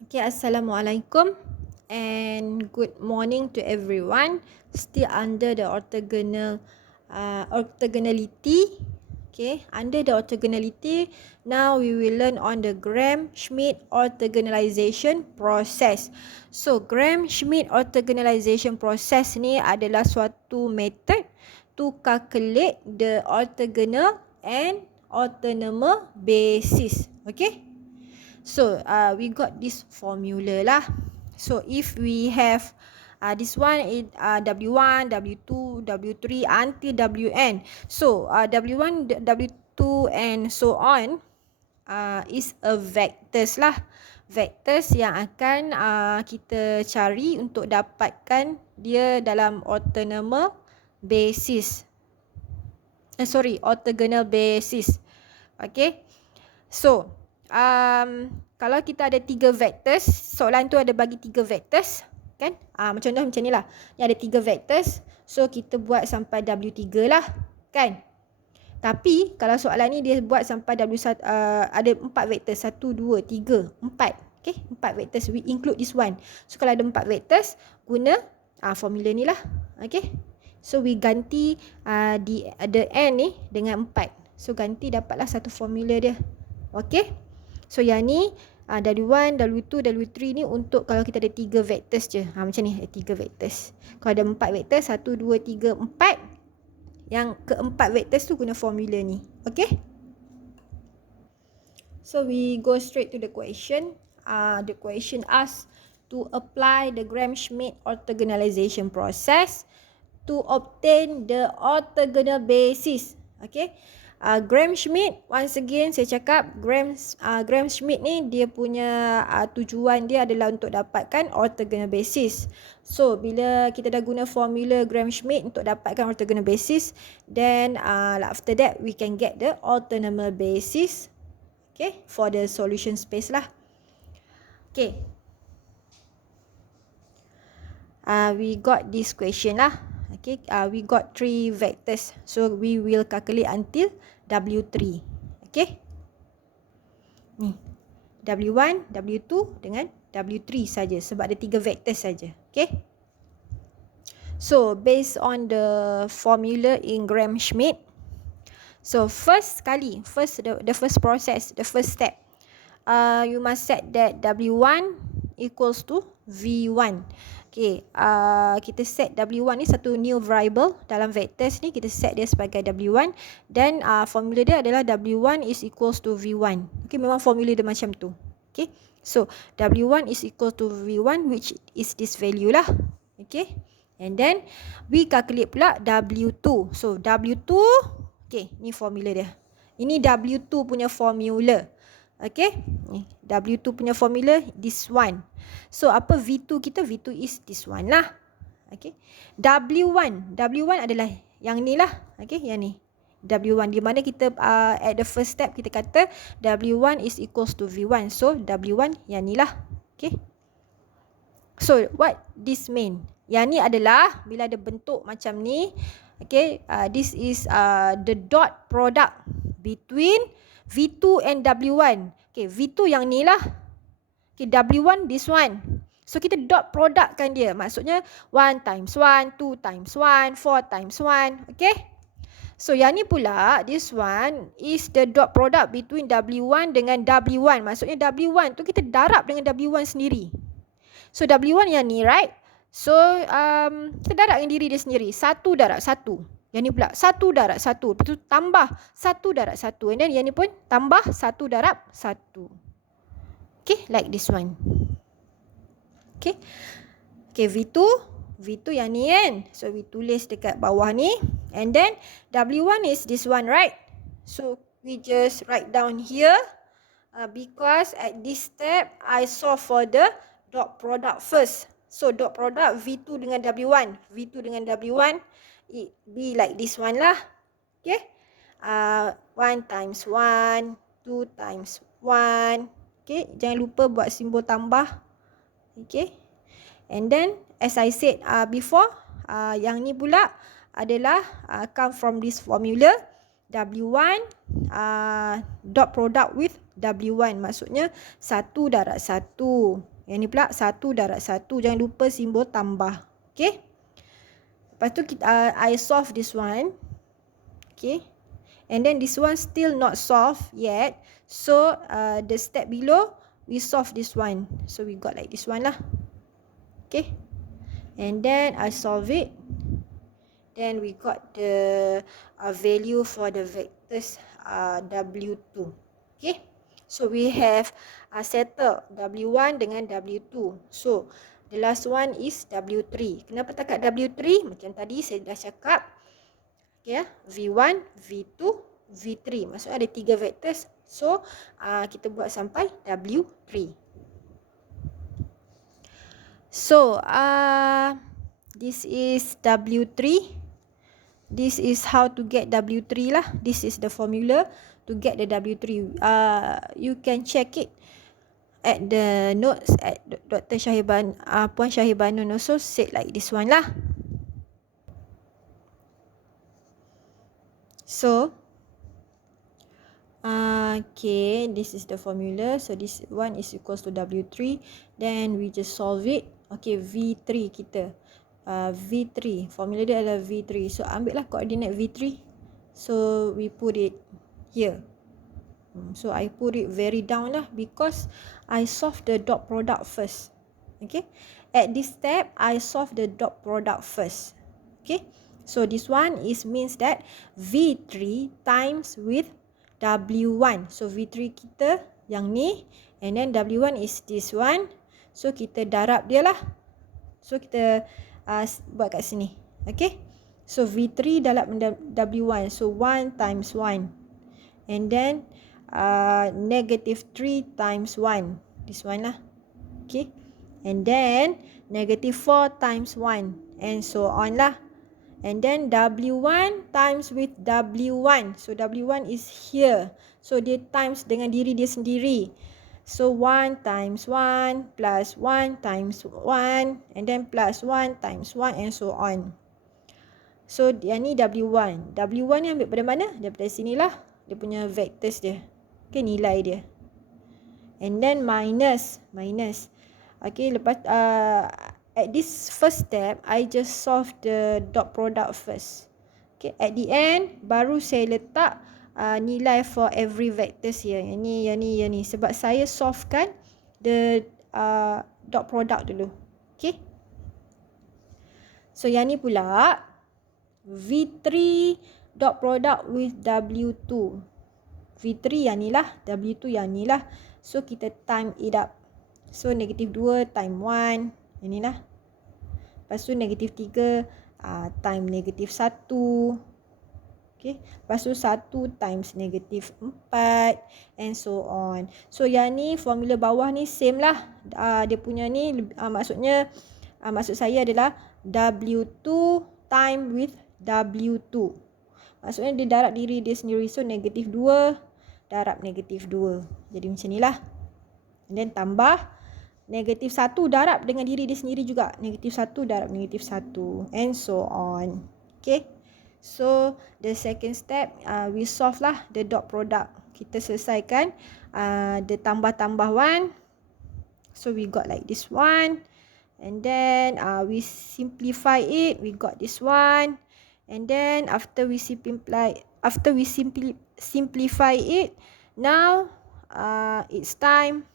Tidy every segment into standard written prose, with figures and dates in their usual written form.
Okay, Assalamualaikum and good morning to everyone. Still under the orthogonality. Okay, under the orthogonality, now we will learn on the Gram-Schmidt orthogonalization process. So, Gram-Schmidt orthogonalization process ni adalah suatu method to calculate the orthogonal and orthonormal basis. Okay. So we got this formula lah. So if we have this one is W1, W2, W3 until Wn. So W1, W2 and so on is a vectors lah. Vectors yang akan kita cari untuk dapatkan dia dalam orthonormal basis. Orthogonal basis. Okay. So kalau kita ada 3 vectors, soalan tu ada bagi 3 vectors, kan? Macam ni lah. Ni ada 3 vectors, so kita buat sampai W3 lah, kan? Tapi kalau soalan ni dia buat sampai W1, ada 4 vectors, 1, 2, 3, 4. Okay, 4 vectors, we include this one. So kalau ada 4 vectors, guna formula ni lah. Okay, so we ganti the n ni dengan 4. So ganti dapatlah satu formula dia. Okay. So yang ni W1, W2, W3 ni untuk kalau kita ada 3 vectors je. Macam ni, 3 vectors. Kalau ada 4 vectors, 1, 2, 3, 4. Yang keempat vectors tu guna formula ni. Okay. So we go straight to the question. The question asks to apply the Gram-Schmidt orthogonalization process to obtain the orthogonal basis. Okay. Gram-Schmidt, once again saya cakap Gram-Schmidt ni dia punya tujuan dia adalah untuk dapatkan orthogonal basis. So bila kita dah guna formula Gram-Schmidt untuk dapatkan orthogonal basis, then after that we can get the orthonormal basis, okay, for the solution space lah. Okay, we got this question lah. Okay, we got 3 vectors. So we will calculate until W3. Okay. Ni. W1, W2 dengan W3 saja sebab ada 3 vectors saja. Okay. So based on the formula in Gram-Schmidt, so the first process, the first step, you must set that W1 equals to V1. Okay, kita set W1 ni satu new variable dalam vectors ni, kita set dia sebagai W1 dan formula dia adalah W1 is equals to V1. Okay, memang formula dia macam tu. Okay, so W1 is equal to V1 which is this value lah. Okay, and then we calculate pula W2. So W2, okay, ni formula dia. Ini W2 punya formula. Okay, W2 punya formula this one. So apa V2 kita? V2 is this one lah. Okay, W1 adalah yang ni lah. Okay, yang ni W1, di mana kita at the first step kita kata W1 is equals to V1. So W1 yang ni lah. Okay, so what this mean? Yang ni adalah bila ada bentuk macam ni. Okay, this is the dot product between V2 and W1. Okay, V2 yang ni lah. Okay, W1 this one. So kita dot product kan dia. Maksudnya 1 times 1, 2 times 1, 4 times 1. Okay. So yang ni pula, this one is the dot product between W1 dengan W1. Maksudnya W1 tu kita darab dengan W1 sendiri. So W1 yang ni, right? So kita darab dengan diri dia sendiri. 1 darab 1. Yang ni pula 1 darab 1. Lepas tu tambah 1 darab 1. And then yang ni pun tambah 1 darab 1. Okay, like this one. Okay. Okay, V2 yang ni kan. So we tulis dekat bawah ni. And then W1 is this one, right? So we just write down here. Because at this step I solve for the dot product first. So dot product V2 dengan W1. V2 dengan W1, it be like this one lah. Okay. 1 times 1, 2 times 1. Okay, jangan lupa buat simbol tambah. Okay. And then as I said before, yang ni pula adalah come from this formula W1 dot product with W1. Maksudnya 1 darab 1. Yang ni pula 1 darab 1. Jangan lupa simbol tambah. Okay. Lepas tu I solve this one. Okay. And then this one still not solved yet. So the step below, we solve this one. So we got like this one lah. Okay. And then I solve it. Then we got the value for the vectors W2. Okay. So we have settled W1 dengan W2. So the last one is W3. Kenapa tak kat W3? Macam tadi saya dah cakap. Okay, V1, V2, V3. Maksudnya ada 3 vectors. So kita buat sampai W3. So this is W3. This is how to get W3 lah. This is the formula to get the W3. You can check it at the notes at Dr. Syahiban, Puan Syahibanun also said like this one lah. So, okay, this is the formula. So this one is equals to W3. Then we just solve it. Okay, V3 kita. V3, formula dia adalah V3. So ambil lah koordinat V3. So we put it here. So I put it very down lah because I solve the dot product first. Okay, at this step I solve the dot product first. Okay, so this one is means that V3 times with W1. So V3 kita yang ni, and then W1 is this one. So kita darab dia lah. So kita buat kat sini. Okay. So V3 dalam W1. So 1 times 1. And then negative 3 times 1. This one lah. Okay. And then negative 4 times 1. And so on lah. And then W1 times with W1. So W1 is here. So dia times dengan diri dia sendiri. So 1 times 1 plus 1 times 1 and then plus 1 times 1 and so on. So yang ni W1. W1 ni ambil pada mana? Daripada sinilah. Dia punya vectors dia. Okay, nilai dia. And then minus. Okay, lepas at this first step, I just solve the dot product first. Okay, at the end, baru saya letak nilai for every vectors here. Yang ni. Sebab saya solvekan the dot product dulu. Okay. So yang ni pula V3 dot product with W2. V3 yang ni lah, W2 yang ni lah. So kita time it up. So negative 2 time 1. Yang ni lah. Lepas tu negative 3 time negative 1. Okay. Lepas tu 1 times negative 4 and so on. So yang ni formula bawah ni same lah. Dia punya ni maksudnya maksud saya adalah W2 time with W2. Maksudnya dia darab diri dia sendiri. So negative 2 darab negative 2. Jadi macam ni lah. And then tambah negative 1 darab dengan diri dia sendiri juga. Negative 1 darab negative 1 and so on. Okay. So the second step we solve lah the dot product. Kita selesaikan the tambah-tambah one. So we got like this one. And then we simplify it. We got this one. And then after we simplify it, now it's time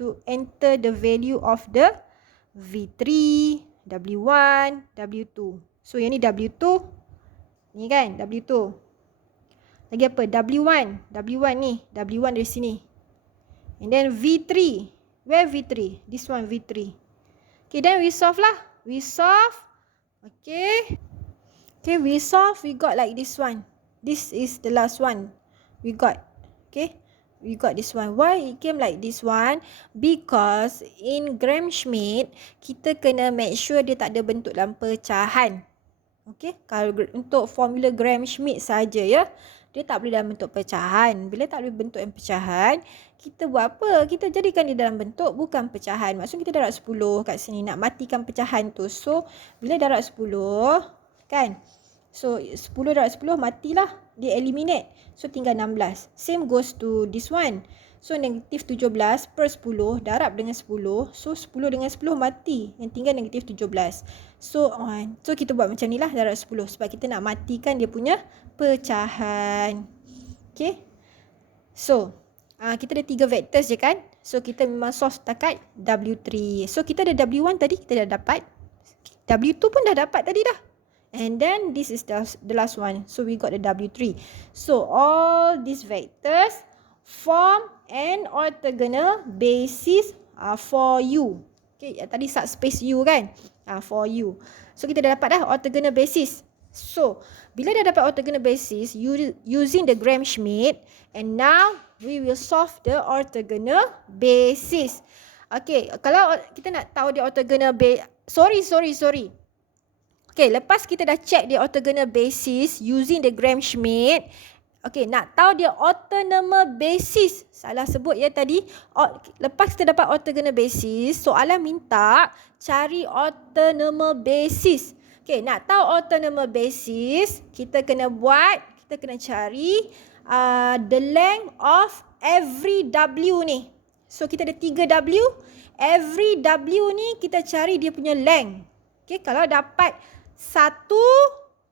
to enter the value of the V3, W1, W2. So yang ni W2. Ni kan W2. Lagi apa? W1 ni. W1 dari sini. And then V3. Where V3? This one V3. Okay, then we solve lah. We solve. Okay. Okay, we solve. We got like this one. This is the last one. We got. Okay. We got this one. Why it came like this one? Because in Gram-Schmidt, kita kena make sure dia tak ada bentuk dalam pecahan. Okay. Kalau untuk formula Gram-Schmidt saja ya. Dia tak boleh dalam bentuk pecahan. Bila tak boleh bentuk yang pecahan, kita buat apa? Kita jadikan dia dalam bentuk bukan pecahan. Maksudnya kita darab 10 kat sini. Nak matikan pecahan tu. So, bila darab 10, kan? So, 10 darab 10 matilah. Dia eliminate. So, tinggal 16. Same goes to this one. So negatif 17 per 10 darab dengan 10. So 10 dengan 10 mati. Yang tinggal negatif 17. So kita buat macam ni lah darab 10. Sebab kita nak matikan dia punya pecahan. Okay. So kita ada 3 vectors je kan. So kita memang solve setakat W3. So kita ada W1 tadi kita dah dapat. W2 pun dah dapat tadi dah. And then this is the last one. So we got the W3. So all these vectors form an orthogonal basis for U. Okay, tadi subspace U kan? For U. So kita dah dapat dah orthogonal basis. So bila dah dapat orthogonal basis using the Gram-Schmidt, and now we will solve the orthogonal basis. Okay, kalau kita nak tahu dia orthogonal sorry. Okay, lepas kita dah check dia orthogonal basis using the Gram-Schmidt, okay, nak tahu dia orthonormal basis. Salah sebut ya tadi. Lepas kita dapat orthogonal basis, soalan minta cari orthonormal basis. Okay, nak tahu orthonormal basis, kita kena cari the length of every W ni. So, kita ada 3 W. Every W ni kita cari dia punya length. Okay, kalau dapat 1,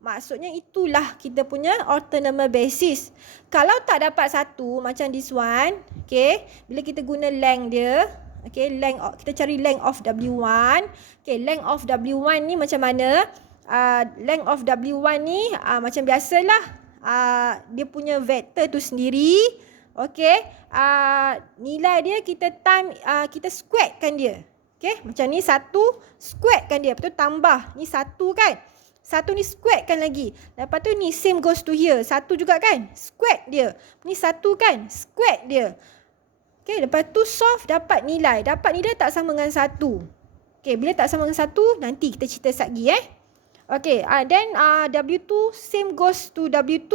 maksudnya itulah kita punya orthonormal basis. Kalau tak dapat 1 macam this one, okay, bila kita guna length dia, okay, kita cari length of W1. Okay, length of W1 ni macam mana? Length of W1 ni macam biasalah, dia punya vektor tu sendiri. Okay, nilai dia kita squarekan dia. Okay, macam ni 1 squarekan dia, lepas tu tambah ni 1 kan. 1 ni squarekan lagi. Lepas tu ni same goes to here. 1 juga kan? Square dia. Ni 1 kan? Square dia. Okay, lepas tu solve dapat nilai. Dapat nilai tak sama dengan 1. Okay, bila tak sama dengan 1, nanti kita cerita lagi Okay, then W2 same goes to W2.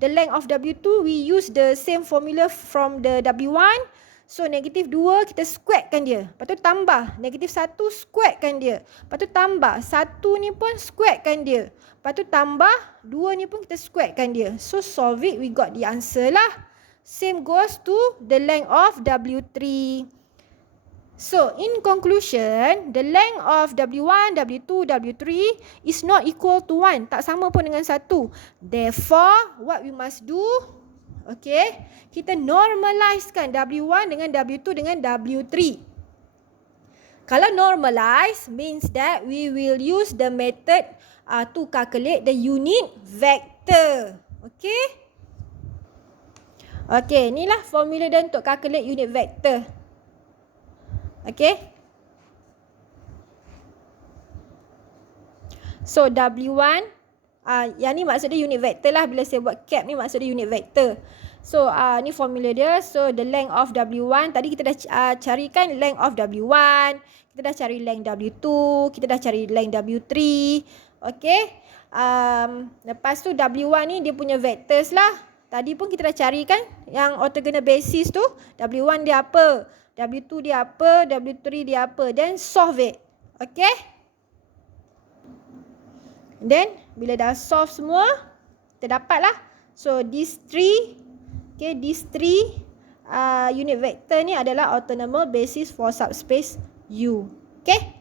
The length of W2, we use the same formula from the W1. So, negatif 2 kita squarekan dia. Lepas tu tambah. Negatif 1 squarekan dia. Lepas tu tambah. 1 ni pun squarekan dia. Lepas tu tambah. 2 ni pun kita squarekan dia. So, solve it. We got the answer lah. Same goes to the length of W3. So, in conclusion, the length of W1, W2, W3 is not equal to 1. Tak sama pun dengan 1. Therefore, what we must do, okay, kita normalizekan W1 dengan W2 dengan W3. Kalau normalize means that we will use the method to calculate the unit vector. Okay. Okay, inilah formula dia untuk calculate unit vector. Okay. So W1, yang ni maksud dia unit vector lah. Bila saya buat cap ni maksud dia unit vector. So ni formula dia. So the length of W1, tadi kita dah carikan length of W1, kita dah cari length W2, kita dah cari length W3. Okay. Lepas tu W1 ni dia punya vectors lah. Tadi pun kita dah carikan yang orthogonal basis tu. W1 dia apa, W2 dia apa, W3 dia apa. Then solve it. Okay. Then bila dah solve semua, kita dapat lah. So these 3, okay, these 3 unit vector ni adalah orthonormal basis for subspace U. Okay.